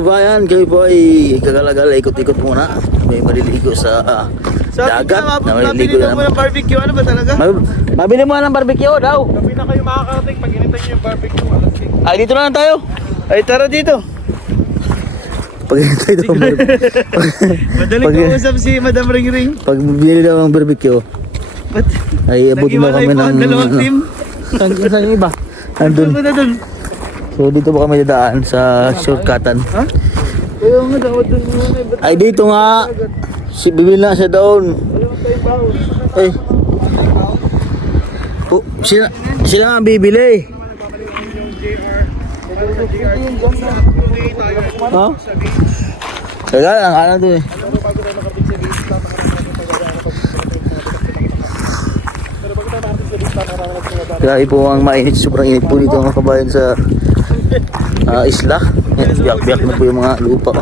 kabayan, kayo po ay gagala-gala, ikot-ikot muna. May maliligo sa dagat. Mabili mo ng barbecue, ano ba talaga? Mabili mo ng barbecue daw. Gabi na kayo makakarating pag inintay nyo yung barbecue. Ay, dito na lang tayo. Ay, tara dito. Pag inintay daw Madaling kausap si Madam Ring. Pag bili daw ng barbecue, Ba't? ay abot mo kami ng dalawang team. Saan yung iba? Andun. So dito po kami dadaan sa shortcutan. Ha? Kaya nga daw doon muna. Ay dito nga. Si bibili na siya doon. Ay. Oh, sila nga ang bibili. Ha? Kaya ang kanan doon eh. Kaya po ang mainit, sobrang init po dito mga kabayan sa isla. Biyak-biyak na po yung mga lupa.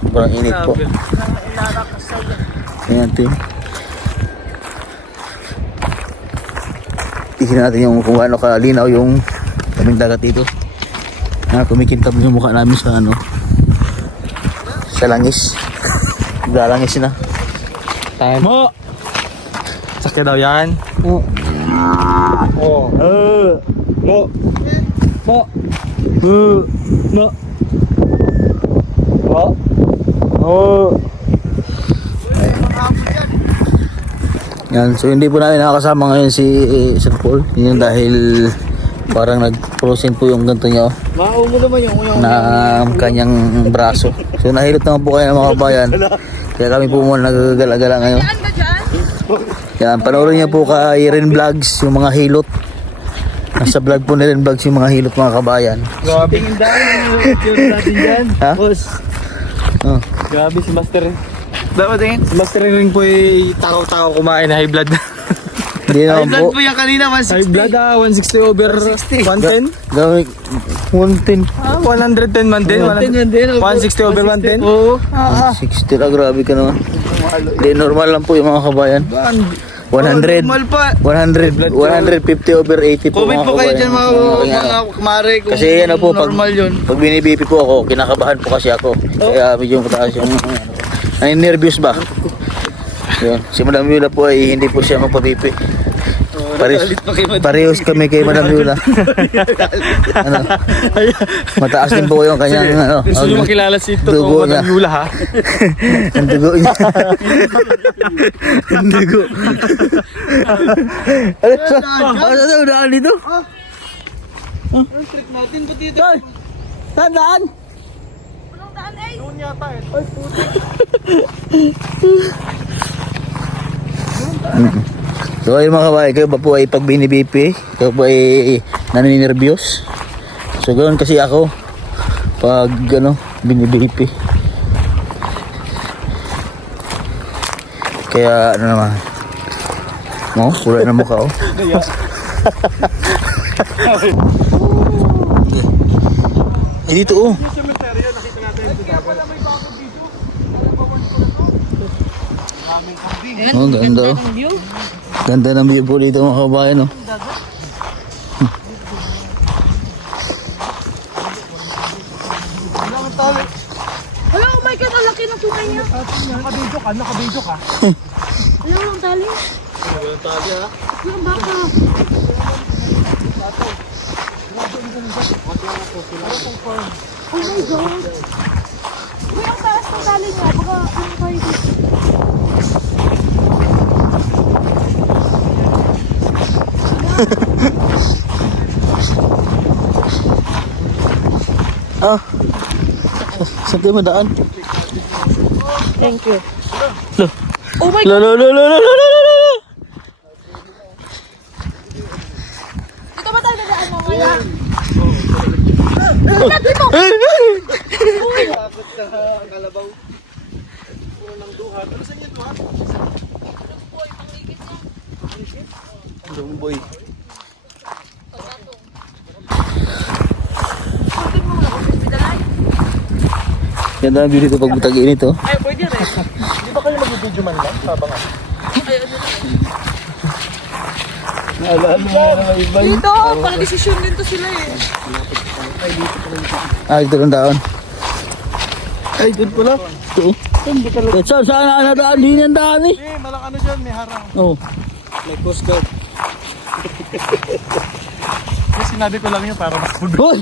Sobrang init po. Ayan team. Tingnan natin yung kung ano kalinaw yung kaming dagat dito. Kumikintab yung mukha namin sa ano, sa langis. Lalangis na. Time. Mo! Sakya daw yan. Oh. Oh. Mo. Mo. Mo. Mo. Oh. Yan, so hindi po namin nakakasama ngayon si Sir Paul. Yun dahil parang nag-frozen po yung ganito niya Maungo naman yung na kanyang braso. So nahilot naman po kayo ng mga kabayan. Kaya kami po muna nagagala-gala ngayon. Yan, panoorin niyo po kay Ren Vlogs yung mga hilot. Nasa vlog po ni Ren Vlogs yung mga hilot mga kabayan. Grabe yung dahil yung natin dyan. Ha? Boss. Oh. Grabe si Master. Dapat tingin? Si Master ring po ay takaw-takaw kumain na high blood. Hindi High naman blood po. po yung kanina, 160. High blood 160 over 110. Gawin 110. 110 man din. 160 over 110. Oo. 60 na, grabe ka naman. Hindi, normal lang po yung mga kabayan. 100. Normal pa. 100, 150 over 80 po Comment mga po kayo kabayan. dyan mga kumare kung Kasi ano po, normal yun. pag binibipi po ako, kinakabahan po kasi ako. Kaya medyo mataas yung nervous ba? Yun. Si Madam Yula po ay hindi po siya magpapipi. Parehos kami kay Madam Yula. Ano? Mataas din po yung kanyang ano. Gusto nyo makilala si dugo Totoo niya. Madam Yula ha? Ang dugo niya. Ang dugo. Ano? Saan na udaan dito? Ang trip natin po dito. Saan daan? Walang daan eh. Doon yata eh. Ay puti. So ayun mga kabayan, kayo ba po ay pag binibipi, kayo po ay naninervyos. So ganoon kasi ako pag ano, binibipi. Kaya ano naman, no, kulay na mukha oh. Eh dito oh. Oh, ganda oh. Ganda ng view po dito mga kabayan oh. Wala, oh my God, ang laki ng sungay niya. Nakabidyo ka. Wala, walang tali. Walang tali ha. Walang baka. Oh my God. Uy, ang taas ng tali niya. Baka ano tayo dito. Ah. Saan tayo madaan? Thank you. Lo. Oh my Lo God. lo lo lo lo lo lo. Dito ba tayo dadaan mamaya? Takot ka kalabaw. Puro ng duhat. Ano saan yung duhat? Dungboy. Ganda ang view dito pag butag-init oh. Ay, pwede rin. Di ba kayo mag-video man lang? Habang ano? Naalala mo na iba. Dito, para desisyon din to sila eh. Ah, ito lang daon. Ay, dun pala. Oo. Saan na daan? Hindi nang daan eh. Eh, malang ano dyan, may harang. Oo. May Coast Guard. Eh, sinabi ko lang yun para mapudo. Hoy!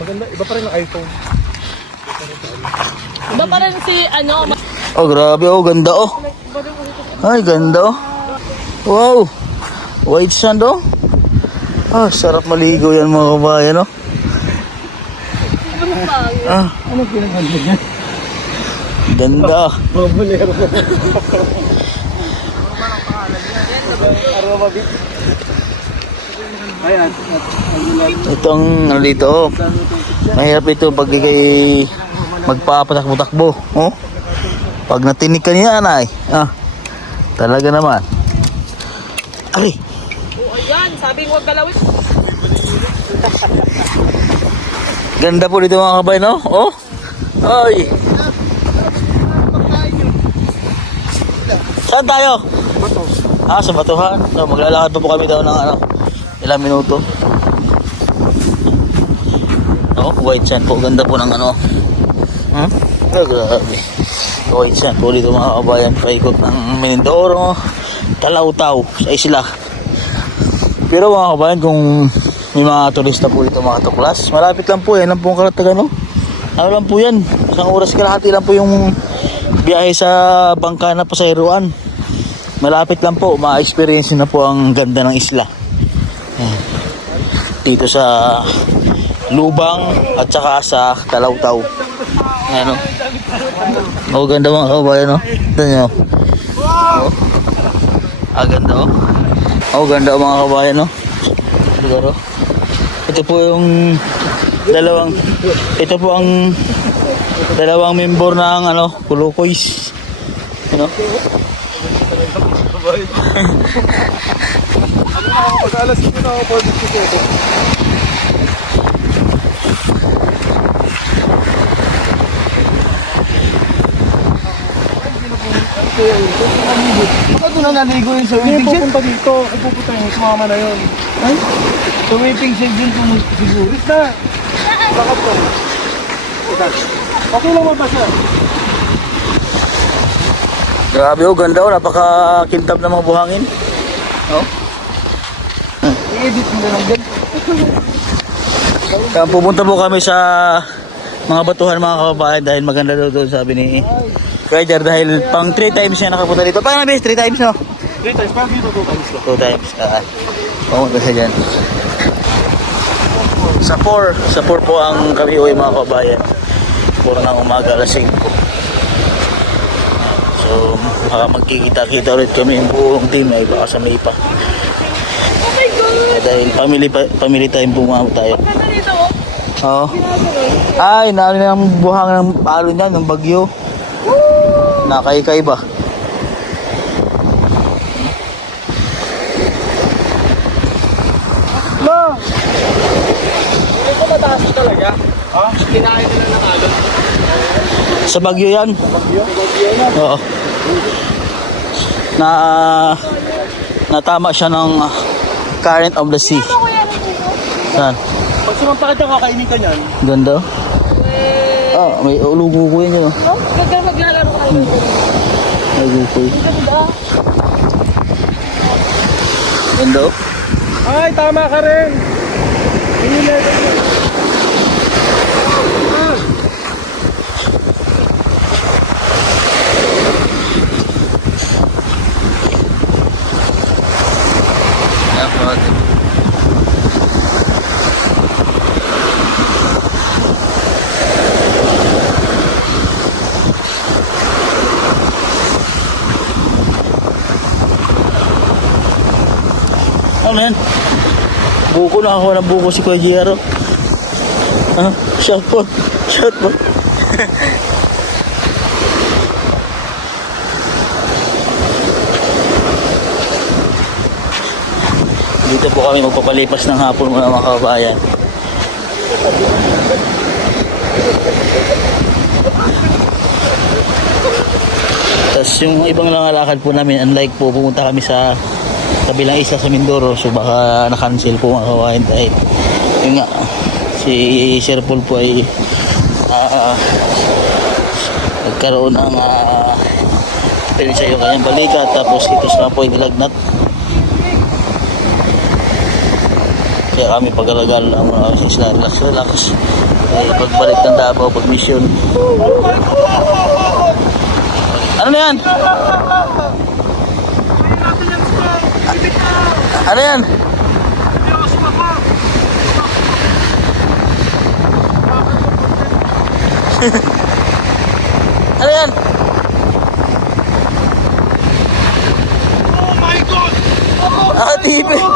Maganda, iba pa rin ang iPhone. Iba pa rin si, ano, Oh, grabe oh, ganda oh. Ay, ganda oh. Wow. White sand oh. Ah, sarap maligo yan mga kabayan oh. Ah, Ano pinaghandog niya? ganda. Mabulero. Aroma beach. Ayan. Itong ano dito oh. Mahirap ito pag ikay magpapatakbo-takbo. Oh. Pag natinig ka niya ay. Ah. Talaga naman. Ay. oh, ayan, sabi huwag galawin. Ganda po dito mga kabay, no? Oh. Ay. Saan tayo? Ah, sa Batuhan. So, maglalakad pa po kami daw ng ano, ilang minuto. Oh, white sand po. Ganda po ng ano. Hmm? Oh, grabe. White sand po dito mga kabayan. Paikot ng Mindoro, Talautaw, sa isla. Pero mga kabayan, kung may mga turista po dito mga tuklas, malapit lang po yan. Lang po ang Karatagan, no? Ano lang po yan? Isang oras kalahati lang po yung biyahe sa bangka na pasayruan. Malapit lang po, ma-experience na po ang ganda ng isla. Ayan. Dito sa Lubang at saka sa Talautaw. Ayan o. Oh, ganda mga kabayan, no? Ito nyo. Oh. Ah, ganda o. Oh, ganda mga kabayan, no? Siguro. Ito po yung ito po ang dalawang member ng ano, Kulukoys. You know? Pag-alas ko na ako for this. Baka doon na naligo yung Hindi pupunta dito. Kung pupunta yun, sumama na yun. Ay? Swimming save din po siguro. Na! Bakit to? Okay lang ba siya? Grabe oh, ganda oh. Napaka-kintab ng mga buhangin. Oh. I-edit mo na lang din. Kaya pupunta po kami sa mga batuhan mga kababayan dahil maganda daw doon sabi ni Kaya dahil pang 3 times siya nakapunta dito. Paano na 3 times no? 3 times, parang dito 2 times lang. 2 times. Pumunta siya dyan. Sa 4 po ang kami uwi mga kababayan. 4 ng umaga, alas 5. So, magkikita-kita ulit kami yung buong team ay baka sa may pa. Oh my God! Dahil family time pumama tayo. Ganda dito, oh. Oo. Ay, nari na ang buhang ng palo niya, ng bagyo. Nakaykay ba? Ma! Hindi ko mataas talaga. Ha? Kinain nila ng alon. Sa bagyo yan? Bagyo? Bagyo na. Oo. Natama siya ng current of the sea. Ano kuya rin dito? Saan? Pag sumampa ka dyan, kakainin ka niyan. Ganda. Eh, Ah, may ulugo ko yun yun. no? Ganda maglalaro ka dito. May gukoy. Ganda. Ganda oh. Ay, tama ka rin. Hindi na ito. Ano yan? Buko, nakakuha ng buko si Kuya Jero. Ah, shot po. Shot po. Dito po kami magpapalipas ng hapon mga kababayan. Tapos yung ibang nangalakad po namin, unlike po pumunta kami sa kabilang isla sa Mindoro, so baka na-cancel po mga kawain dahil yun nga, si Sir Paul po ay nagkaroon ng sa yung kanyang balikat, tapos ito na po ay nilagnat. Kaya kami pag-alagal ang mga isla, relax pagbalik ng Davao, pag mission. Ano na yan? Ano yan? Ano yan? Oh my God! TV. Oh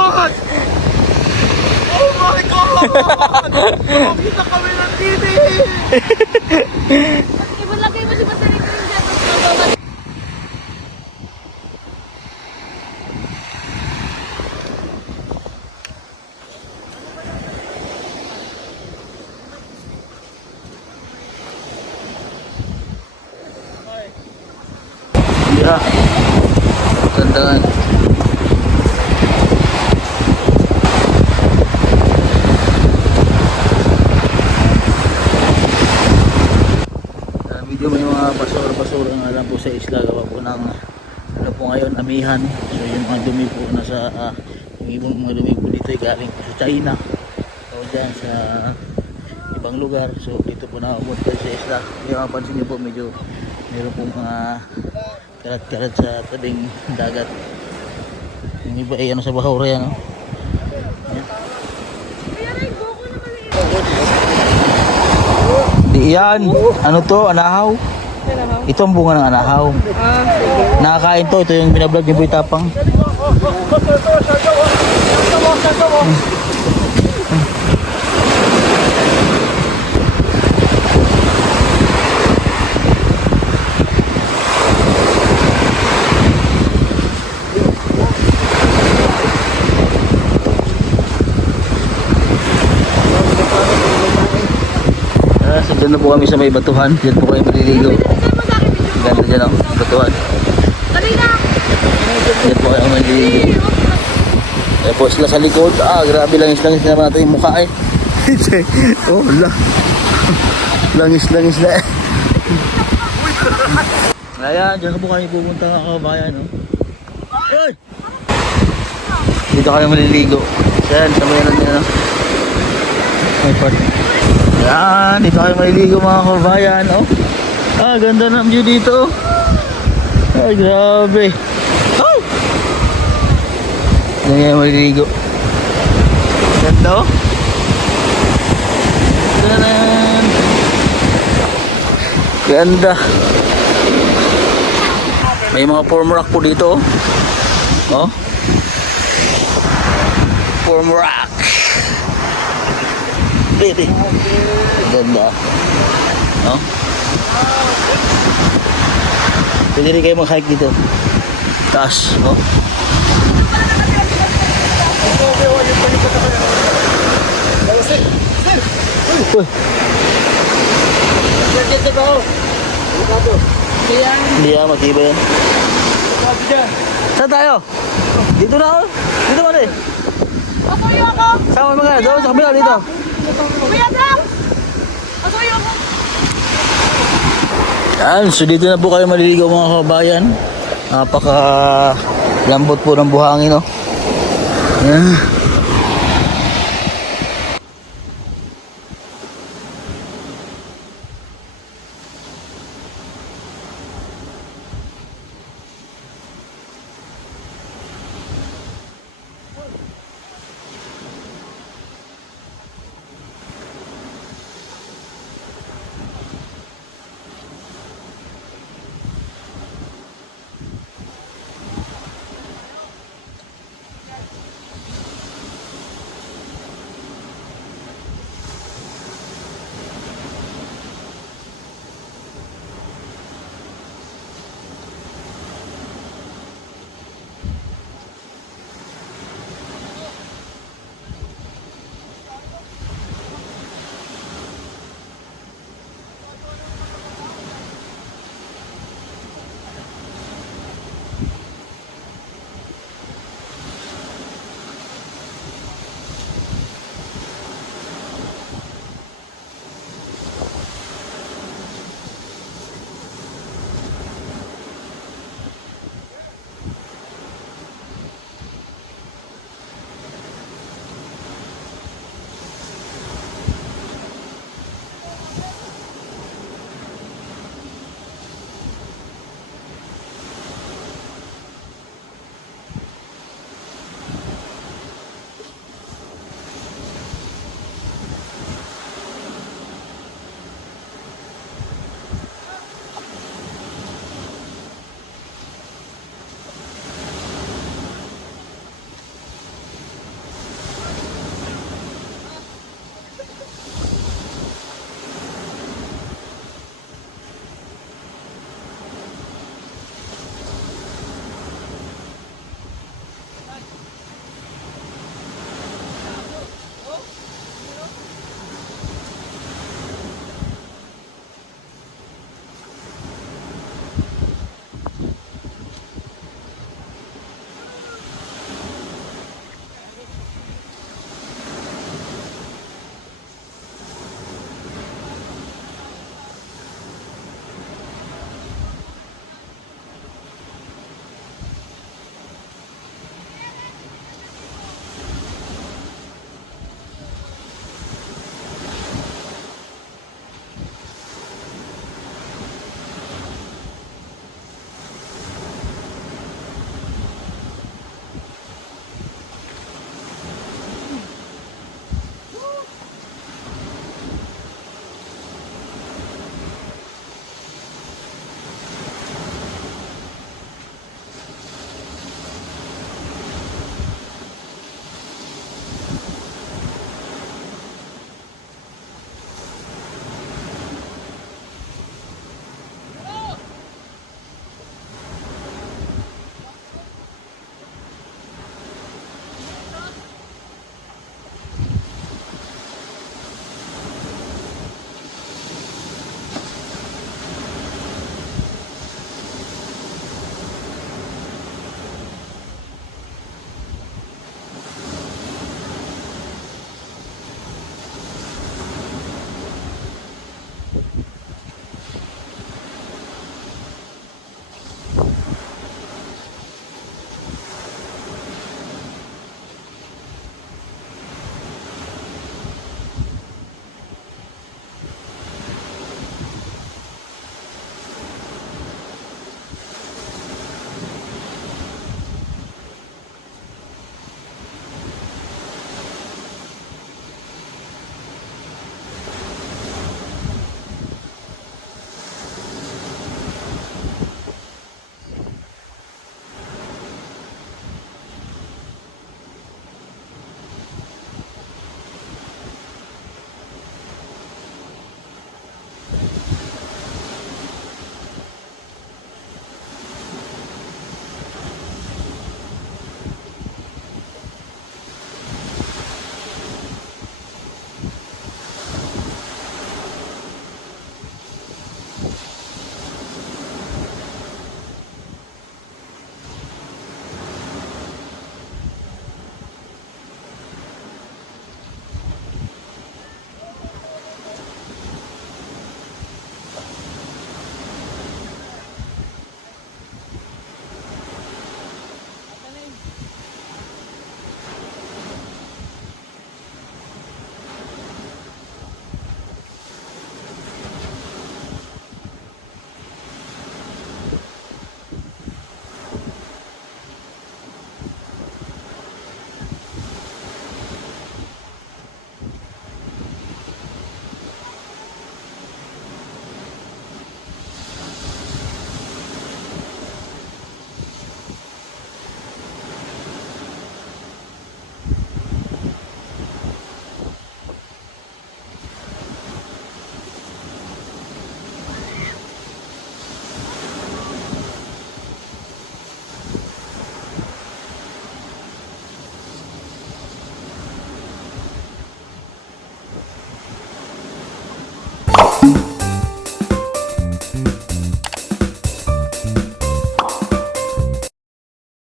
my God! Nakita kami ng TV! Lagay mo si Pastor Ring dyan. Yeah. Ganda nga. Medyo may mga basura nga lang po sa isla, gawa po ng ano po ngayon, amihan. So yung mga dumi po nasa yung ibang mga dumi po dito ay galing po sa China o dyan sa ibang lugar. So dito po nakakumot kayo sa isla. Kaya mapansin nyo po, medyo meron pong mga karat-karat sa tabing dagat. Yung iba ay ano sa bahura yan, no? Di yan. Ano to? Anahaw? Ito ang bunga ng anahaw. Nakakain to. Ito yung binablog ni Boy Tapang. So dyan na po kami sa may batuhan. Dyan po kayo maliligo. Ganda dyan ang batuhan. Dyan po kayo maliligo. Kaya po sila sa likod. Grabe, langis-langis naman natin yung mukha eh. Oh, langis-langis na eh. Ayan, dyan na po kami pupunta mga kabayan. No? Ay! Dito kayo maliligo. Ayan, sabayan natin ano. May part. Yan, dito kayo maliligo mga kabayan, oh. Ganda ng view dito. Ay, grabe. Oh! Diyan kayo maliligo. Ganda, oh. Tanan! Ganda. May mga form rock po dito, oh. Form rock. Pwede. Ganda. No? Pwede rin kayo mag-hike dito. Taas, no? Uy. Hindi matibay yan. Saan tayo? Dito na ako. Dito mo rin. Pasuyo ako! Sama mga doon sa kabila dito. Kuya Bram! Pasuyo ako! Yan, so dito na po kayo maliligo mga kabayan. Napaka lambot po ng buhangin, no? Yan.